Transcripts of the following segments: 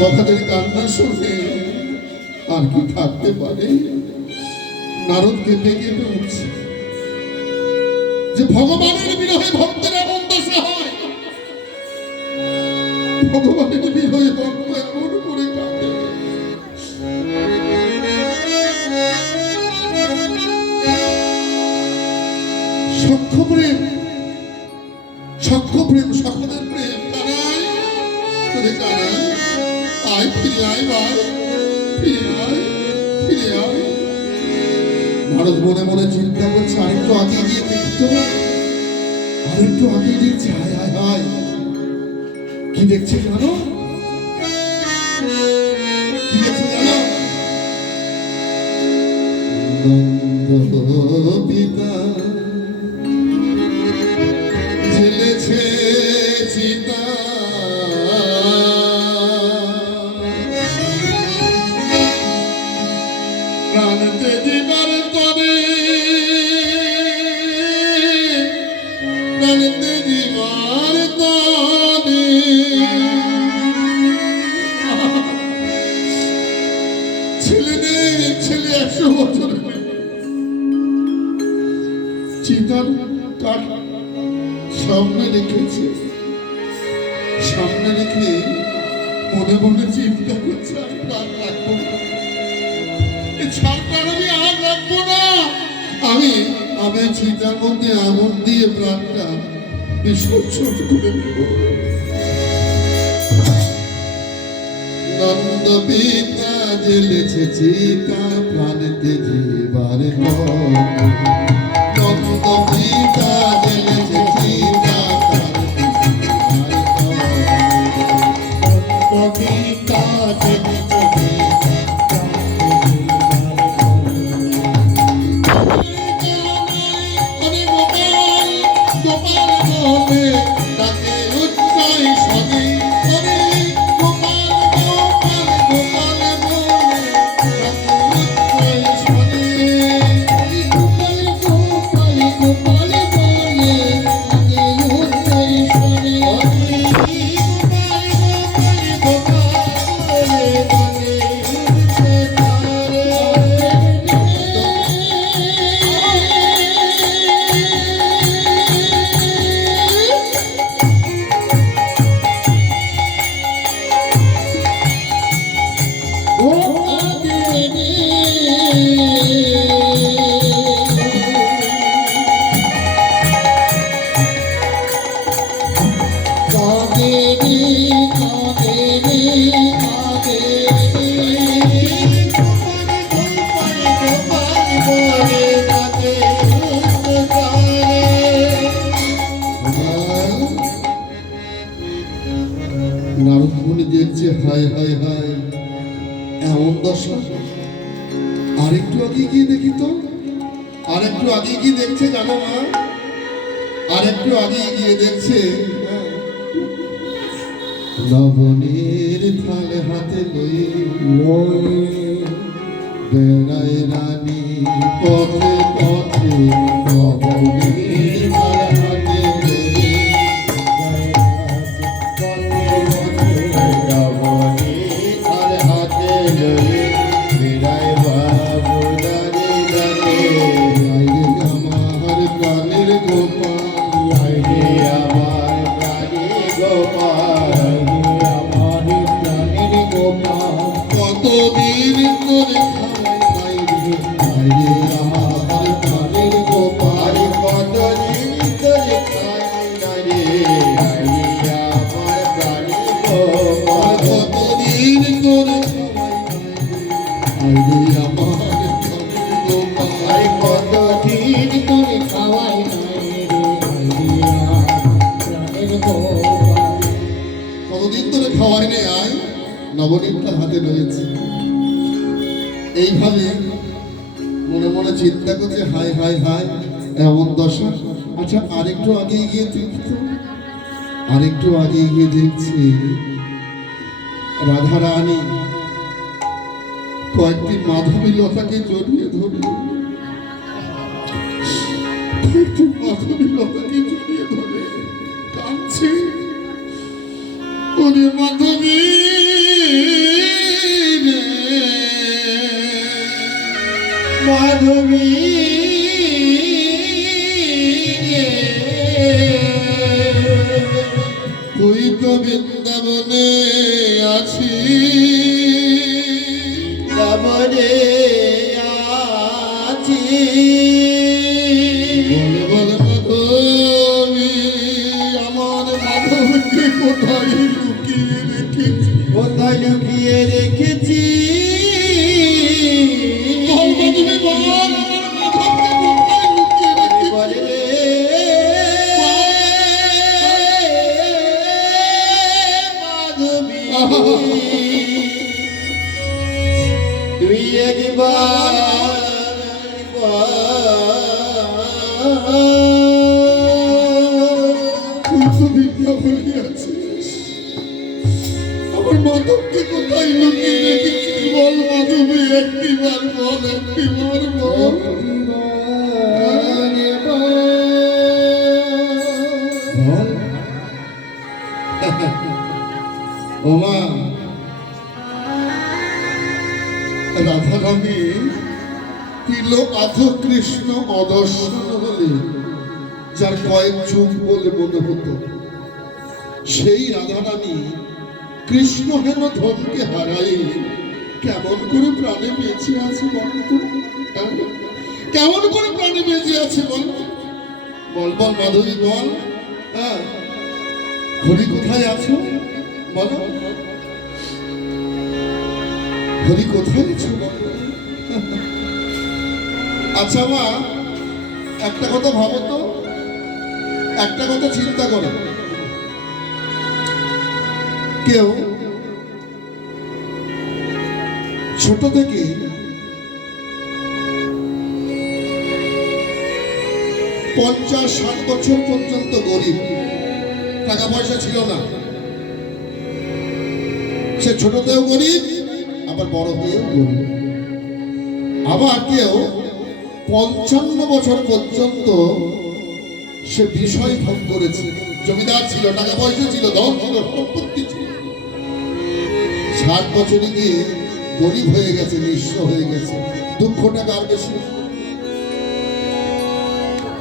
সকালের কান্না শুনে আর কি থাকতে পারে? নারদ কেঁপে কেঁপে উঠছে যে, ভগবানের বিরহে ভক্তের এমন দশা হয়। ভগবানের বিরহে ভক্ত এমন করে কাঁদে। সক্ষ প্রেম সকলের প্রেম কানাই তোরে কানাই আয় ফিরে আয় ভাই ফিরে আয় ফিরে আয় ভারত মনে মনে চিন্তা করছে আরেকটু আগে গিয়ে দেখতো আরেকটু আগে দেখছে হায় হায় হায় কি দেখছে জানো কি দেখছে জানো পিতা ঝেলেছে চিতা বছর চিতার কাঠ সামনে রেখেছে। সামনে রেখে মনে মনে চিন্তা করছে প্রাণ রাখব না। এই ছাড়টা আমি আর রাখব না। আমি আমি চিতার মধ্যে দিয়ে প্রাণটা বিসর্জন করে দেব নন্দ পিতা জেলেছে চিতা প্রাণেতে জীবার পর? আরেকটু আগে গিয়ে দেখছে, জানো মা আর একটু আগে গিয়ে দেখছে। লবণের থালে হাতে লয়ে বেড়ায় রানী, পথে পথে এইভাবে মনে মনে চিন্তা করছে, হাই হাই হাই, এমন দশা। আচ্ছা আরেকটু আগে গিয়ে দেখতো আরেকটু আগে গিয়ে দেখছি। রাধা রানী কয়েকটি মাধবী লতাকে জড়িয়ে ধরে কয়েকটি মাধবী লতাকে জড়িয়ে ধরে কাঁদছে। মাধবী! আমারে রেখেছিস বল, একটিবার বল। কৃষ্ণ অদর্শন হলে যার কয়েক যুগ বলে মনে হতো, সেই রাধারানী কৃষ্ণ হেন ধনকে হারাই কেমন করে প্রাণে বেঁচে আছে বলতো হ্যাঁ? কেমন করে প্রাণে বেঁচে আছে বল? বল বল মাধবী, বল। হ্যাঁ? হরি কোথায় আছো? বলো। হরি কোথায় আছো? আচ্ছা মা, একটা কথা ভাবো তো। একটা কথা চিন্তা করো। কেউ ছোট থেকে পঞ্চাশ ষাট বছর পর্যন্ত গরিব, টাকা পয়সা ছিল না। সে ছোটতেও গরিব, আবার বড় হয়েও গরিব। আবার কেউ পঞ্চান্ন বছর পর্যন্ত সে বিষয় ভোগ করেছে। জমিদার ছিল, টাকা পয়সা ছিল, ধন ছিল, সম্পত্তি ছিল। ষাট বছরে গিয়ে গরিব হয়ে গেছে, নিঃস্ব হয়ে গেছে। দুঃখটা কার বেশি?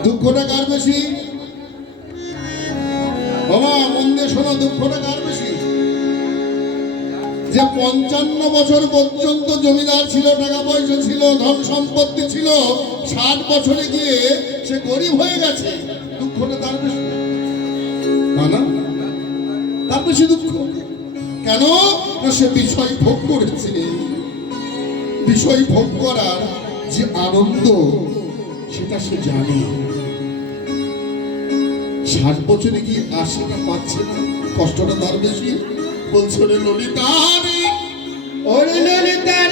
দুঃখটা কার বেশি? বাবা মন দিয়ে শোনো, দুঃখটা কার বেশি? যে পঞ্চান্ন বছর পর্যন্ত জমিদার ছিল টাকা পয়সা ছিল ধন সম্পত্তি ছিল, ষাট বছরে গিয়ে সে গরিব হয়ে গেছে, দুঃখটা তার বেশি? না তার বেশি দুঃখ। কেন? সে বিষয় ভোগ করেছে। বিষয় ভোগ করার যে আনন্দ, সেটা সে জানে। ষাট বছরে গিয়ে আশাটা পাচ্ছে না। কষ্টটা তার বেশি। বলছে ললিতা ললিতা